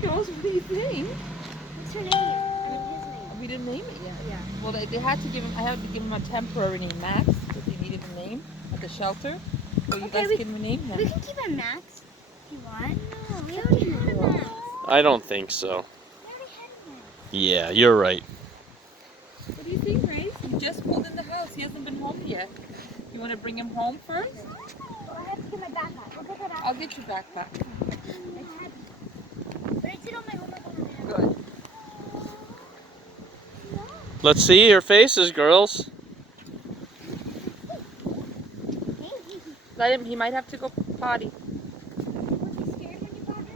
girls, what do you think? What's her name? I mean, his name. We didn't name it yet. Yeah. Well, they had to give him. I had to give him a temporary name, Max, because he needed a name at the shelter. So you guys give him a name We then. can keep him Max if you want. No, we already had a Max. I don't think so. We already had a Max. Yeah, you're right. What do you think, Grace? He just pulled in the house. He hasn't been home yet. You want to bring him home first? Well, I have to get my backpack. We'll get that out. I'll get your backpack. It's heavy. But I did all my homework on there. Good. Let's see your faces, girls. Let him. He might have to go potty.